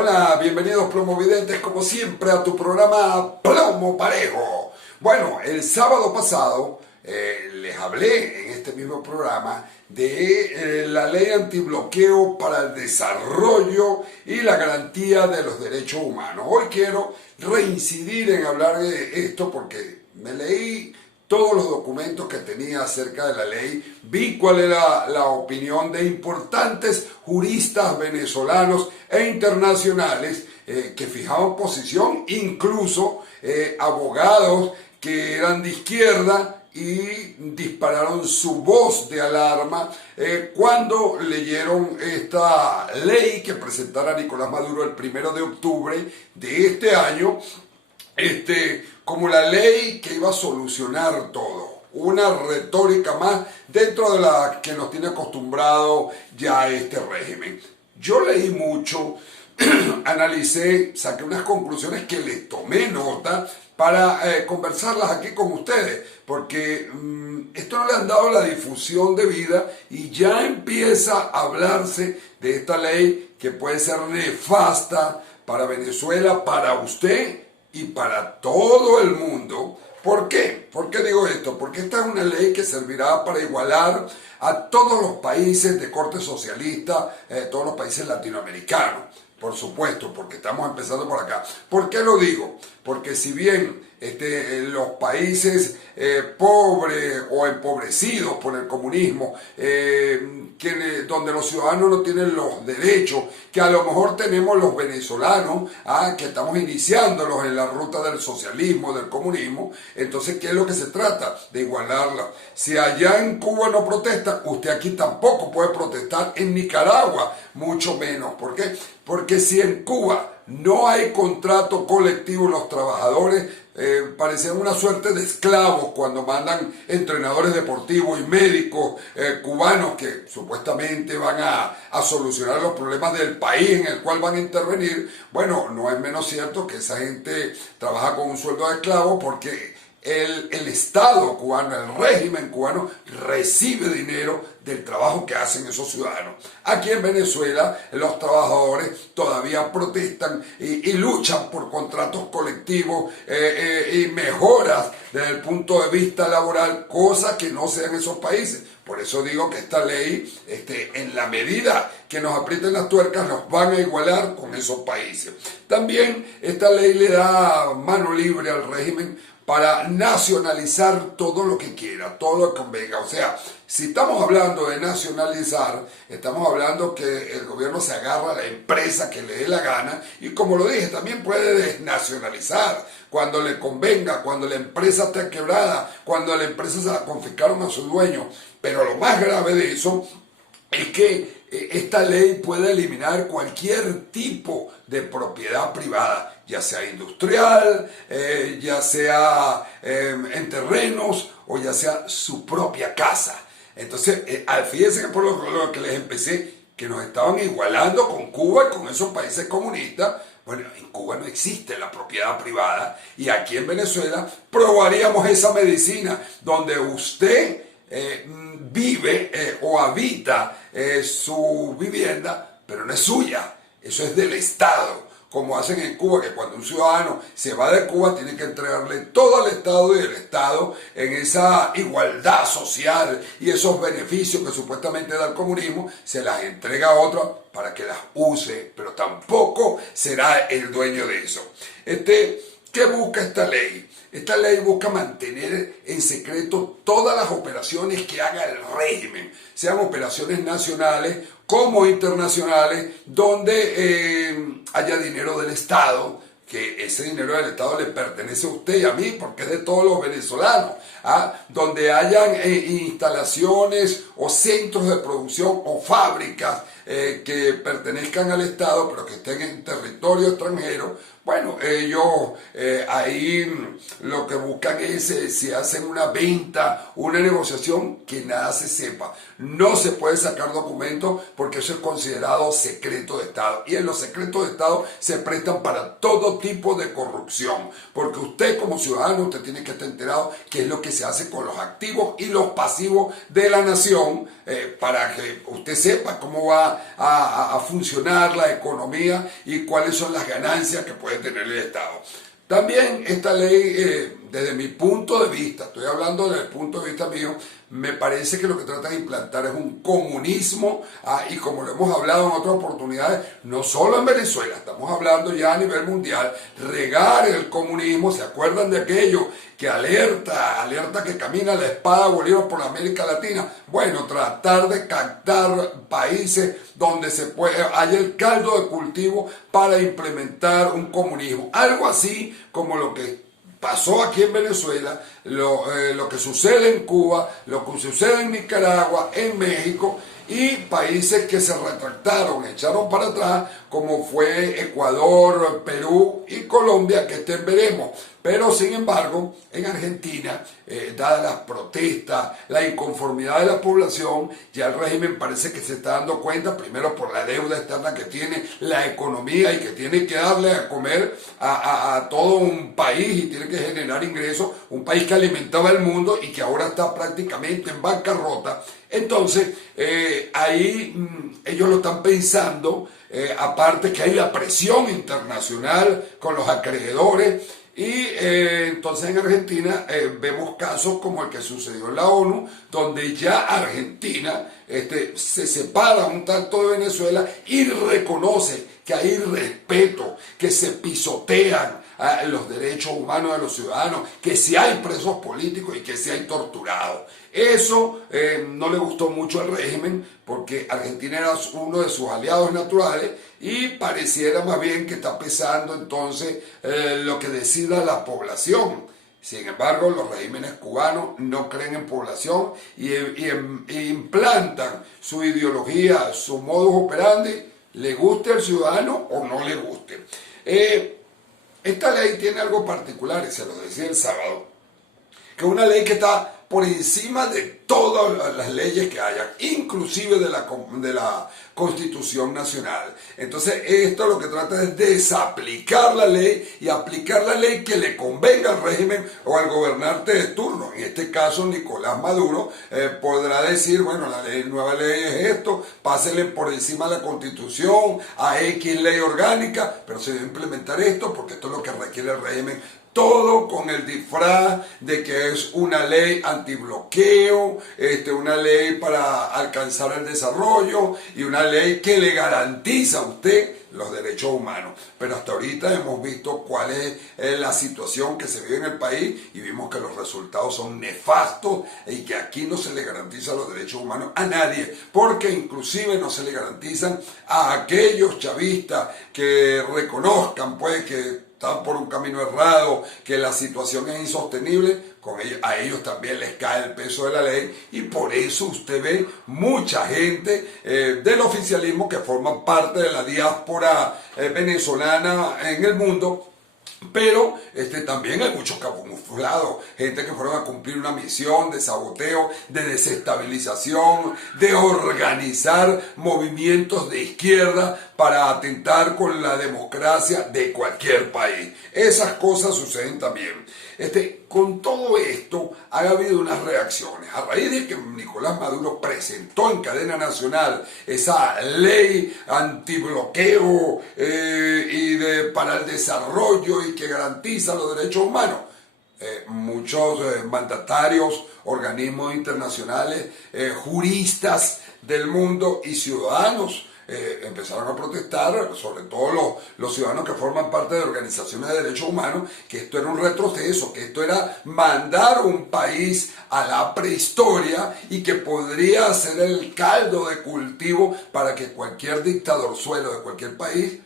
Hola, bienvenidos plomovidentes como siempre a tu programa Plomo Parejo. Bueno, el sábado pasado les hablé en este mismo programa de la ley antibloqueo para el desarrollo y la garantía de los derechos humanos. Hoy quiero reincidir en hablar de esto porque me leí todos los documentos que tenía acerca de la ley, vi cuál era la opinión de importantes juristas venezolanos e internacionales que fijaban posición, incluso abogados que eran de izquierda y dispararon su voz de alarma cuando leyeron esta ley que presentara Nicolás Maduro el 1 de octubre de este año, como la ley que iba a solucionar todo. Una retórica más dentro de la que nos tiene acostumbrado ya este régimen. Yo leí mucho, analicé, saqué unas conclusiones que les tomé nota para conversarlas aquí con ustedes, porque esto no le han dado la difusión debida y ya empieza a hablarse de esta ley que puede ser nefasta para Venezuela, para usted y para todo el mundo. ¿Por qué? ¿Por qué digo esto? Porque esta es una ley que servirá para igualar a todos los países de corte socialista, todos los países latinoamericanos. Por supuesto, porque estamos empezando por acá. ¿Por qué lo digo? Porque si bien los países pobres o empobrecidos por el comunismo, donde los ciudadanos no tienen los derechos que a lo mejor tenemos los venezolanos, que estamos iniciándolos en la ruta del socialismo, del comunismo, entonces ¿qué es lo que se trata? De igualarla. Si allá en Cuba no protesta, usted aquí tampoco puede protestar, en Nicaragua mucho menos. ¿Por qué? Porque si en Cuba no hay contrato colectivo, los trabajadores parecen una suerte de esclavos cuando mandan entrenadores deportivos y médicos cubanos que supuestamente van a solucionar los problemas del país en el cual van a intervenir. Bueno, no es menos cierto que esa gente trabaja con un sueldo de esclavo porque el Estado cubano, el régimen cubano, recibe dinero del trabajo que hacen esos ciudadanos. Aquí en Venezuela los trabajadores todavía protestan y luchan por contratos colectivos y mejoras desde el punto de vista laboral, cosa que no se da en esos países. Por eso digo que esta ley, en la medida que nos aprieten las tuercas, nos van a igualar con esos países. También esta ley le da mano libre al régimen para nacionalizar todo lo que quiera, todo lo que convenga. O sea, si estamos hablando de nacionalizar, estamos hablando que el gobierno se agarra a la empresa que le dé la gana y, como lo dije, también puede desnacionalizar cuando le convenga, cuando la empresa esté quebrada, cuando la empresa se la confiscaron a su dueño. Pero lo más grave de eso es que esta ley puede eliminar cualquier tipo de propiedad privada, ya sea industrial, ya sea en terrenos o ya sea su propia casa. Entonces, fíjense que por lo que les empecé, que nos estaban igualando con Cuba y con esos países comunistas. Bueno, en Cuba no existe la propiedad privada y aquí en Venezuela probaríamos esa medicina donde usted vive o habita su vivienda, pero no es suya, eso es del Estado, como hacen en Cuba, que cuando un ciudadano se va de Cuba tiene que entregarle todo al Estado y el Estado, en esa igualdad social y esos beneficios que supuestamente da el comunismo, se las entrega a otro para que las use, pero tampoco será el dueño de eso. ¿Qué busca esta ley? Esta ley busca mantener en secreto todas las operaciones que haga el régimen, sean operaciones nacionales como internacionales, donde haya dinero del Estado, que ese dinero del Estado le pertenece a usted y a mí, porque es de todos los venezolanos, donde hayan instalaciones o centros de producción o fábricas que pertenezcan al Estado, pero que estén en territorio extranjero. Bueno, ellos ahí lo que buscan es, si hacen una venta, una negociación, que nada se sepa. No se puede sacar documentos porque eso es considerado secreto de Estado. Y en los secretos de Estado se prestan para todo tipo de corrupción. Porque usted como ciudadano, usted tiene que estar enterado qué es lo que se hace con los activos y los pasivos de la nación, para que usted sepa cómo va a funcionar la economía y cuáles son las ganancias que puede tener el Estado. También esta ley, desde mi punto de vista, estoy hablando desde el punto de vista mío, me parece que lo que trata de implantar es un comunismo, y como lo hemos hablado en otras oportunidades, no solo en Venezuela, estamos hablando ya a nivel mundial, regar el comunismo. ¿Se acuerdan de aquello que alerta que camina la espada Bolívar por América Latina? Bueno, tratar de captar países donde haya el caldo de cultivo para implementar un comunismo, algo así como lo que pasó aquí en Venezuela, lo que sucede en Cuba, lo que sucede en Nicaragua, en México, y países que se retractaron, echaron para atrás, como fue Ecuador, Perú y Colombia, que veremos. Pero sin embargo, en Argentina, dadas las protestas, la inconformidad de la población, ya el régimen parece que se está dando cuenta, primero por la deuda externa que tiene, la economía, y que tiene que darle a comer a todo un país y tiene que generar ingresos, un país que alimentaba el mundo y que ahora está prácticamente en bancarrota. Entonces, ahí ellos lo están pensando, aparte que hay la presión internacional con los acreedores. Y entonces en Argentina vemos casos como el que sucedió en la ONU, donde ya Argentina se separa un tanto de Venezuela y reconoce que hay respeto, que se pisotean los derechos humanos de los ciudadanos, que si hay presos políticos y que si hay torturados. Eso no le gustó mucho al régimen, porque Argentina era uno de sus aliados naturales y pareciera más bien que está pesando entonces lo que decida la población. Sin embargo, los regímenes cubanos no creen en población y implantan su ideología, su modus operandi, le guste al ciudadano o no le guste. Esta ley tiene algo particular, y se lo decía el sábado, que es una ley que está por encima de todas las leyes que hayan, inclusive de la Constitución Nacional. Entonces, esto lo que trata es desaplicar la ley y aplicar la ley que le convenga al régimen o al gobernante de turno. En este caso, Nicolás Maduro podrá decir, bueno, la nueva ley es esto, pásenle por encima de la Constitución, a X ley orgánica, pero se debe implementar esto porque esto es lo que requiere el régimen. Todo con el disfraz de que es una ley antibloqueo, una ley para alcanzar el desarrollo y una ley que le garantiza a usted los derechos humanos. Pero hasta ahorita hemos visto cuál es la situación que se vive en el país y vimos que los resultados son nefastos y que aquí no se le garantiza los derechos humanos a nadie, porque inclusive no se le garantizan a aquellos chavistas que reconozcan pues que están por un camino errado, que la situación es insostenible. A ellos también les cae el peso de la ley y por eso usted ve mucha gente del oficialismo que forman parte de la diáspora venezolana en el mundo. Pero también hay muchos camuflados, gente que fueron a cumplir una misión de saboteo, de desestabilización, de organizar movimientos de izquierda para atentar con la democracia de cualquier país. Esas cosas suceden también. Con todo esto ha habido unas reacciones. A raíz de que Nicolás Maduro presentó en cadena nacional esa ley antibloqueo para el desarrollo y que garantiza los derechos humanos, muchos mandatarios, organismos internacionales, juristas del mundo y ciudadanos empezaron a protestar, sobre todo los ciudadanos que forman parte de organizaciones de derechos humanos, que esto era un retroceso, que esto era mandar un país a la prehistoria y que podría ser el caldo de cultivo para que cualquier dictadorzuelo de cualquier país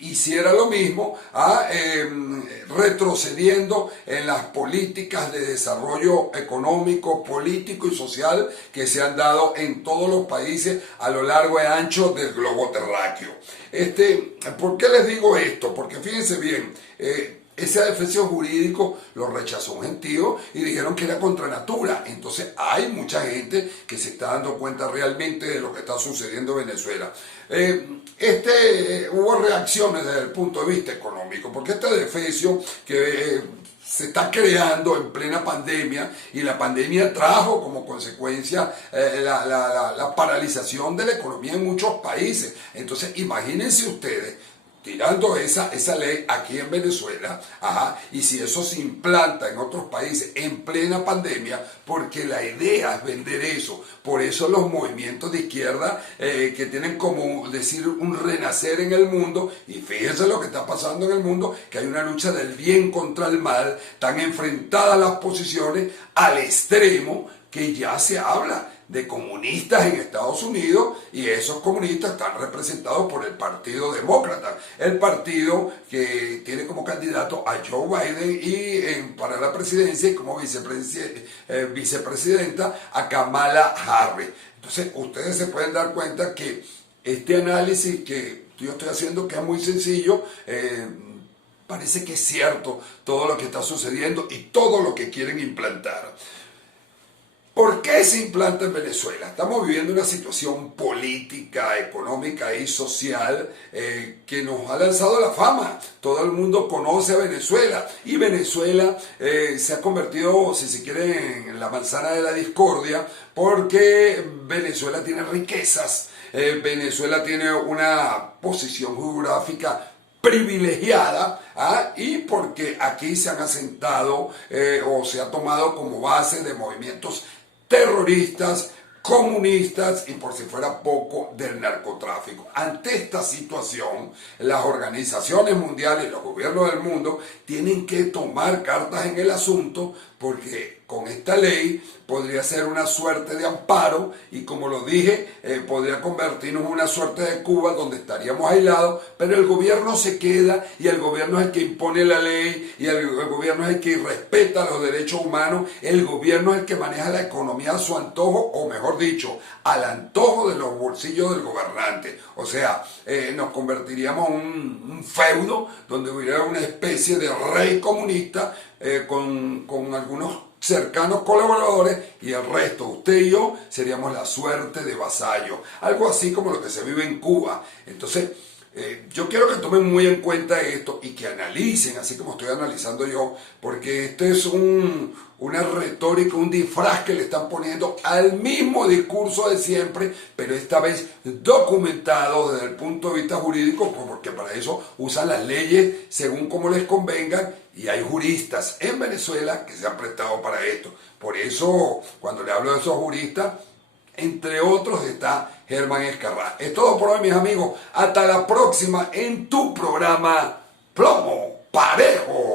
hiciera lo mismo, retrocediendo en las políticas de desarrollo económico, político y social que se han dado en todos los países a lo largo y ancho del globo terráqueo. ¿Por qué les digo esto? Porque fíjense bien, ese adefesio jurídico lo rechazó un gentío y dijeron que era contra natura. Entonces hay mucha gente que se está dando cuenta realmente de lo que está sucediendo en Venezuela. Hubo reacciones desde el punto de vista económico, porque este adefesio que se está creando en plena pandemia, y la pandemia trajo como consecuencia la paralización de la economía en muchos países. Entonces imagínense ustedes tirando esa ley aquí en Venezuela, y si eso se implanta en otros países en plena pandemia, porque la idea es vender eso. Por eso los movimientos de izquierda que tienen como decir un renacer en el mundo, y fíjense lo que está pasando en el mundo, que hay una lucha del bien contra el mal, tan enfrentadas las posiciones al extremo que ya se habla de comunistas en Estados Unidos, y esos comunistas están representados por el Partido Demócrata, el partido que tiene como candidato a Joe Biden y para la presidencia y como vicepresidenta a Kamala Harris. Entonces ustedes se pueden dar cuenta que este análisis que yo estoy haciendo, que es muy sencillo, parece que es cierto todo lo que está sucediendo y todo lo que quieren implantar. ¿Por qué se implanta en Venezuela? Estamos viviendo una situación política, económica y social que nos ha lanzado a la fama. Todo el mundo conoce a Venezuela, y Venezuela se ha convertido, si se quiere, en la manzana de la discordia, porque Venezuela tiene riquezas, Venezuela tiene una posición geográfica privilegiada, y porque aquí se han asentado o se ha tomado como base de movimientos terroristas, comunistas y, por si fuera poco, del narcotráfico. Ante esta situación, las organizaciones mundiales y los gobiernos del mundo tienen que tomar cartas en el asunto, porque con esta ley podría ser una suerte de amparo, y como lo dije, podría convertirnos en una suerte de Cuba donde estaríamos aislados, pero el gobierno se queda, y el gobierno es el que impone la ley, y el gobierno es el que respeta los derechos humanos, el gobierno es el que maneja la economía a su antojo, o mejor dicho, al antojo de los bolsillos del gobernante. O sea, nos convertiríamos en un feudo donde hubiera una especie de rey comunista con algunos cercanos colaboradores, y el resto, usted y yo, seríamos la suerte de vasallos. Algo así como lo que se vive en Cuba. Entonces, yo quiero que tomen muy en cuenta esto y que analicen, así como estoy analizando yo, porque esto es una retórica, un disfraz que le están poniendo al mismo discurso de siempre, pero esta vez documentado desde el punto de vista jurídico, porque para eso usan las leyes según como les convengan, y hay juristas en Venezuela que se han prestado para esto. Por eso, cuando le hablo de esos juristas, entre otros está Germán Escarrá. Es todo por hoy, mis amigos. Hasta la próxima en tu programa Plomo Parejo.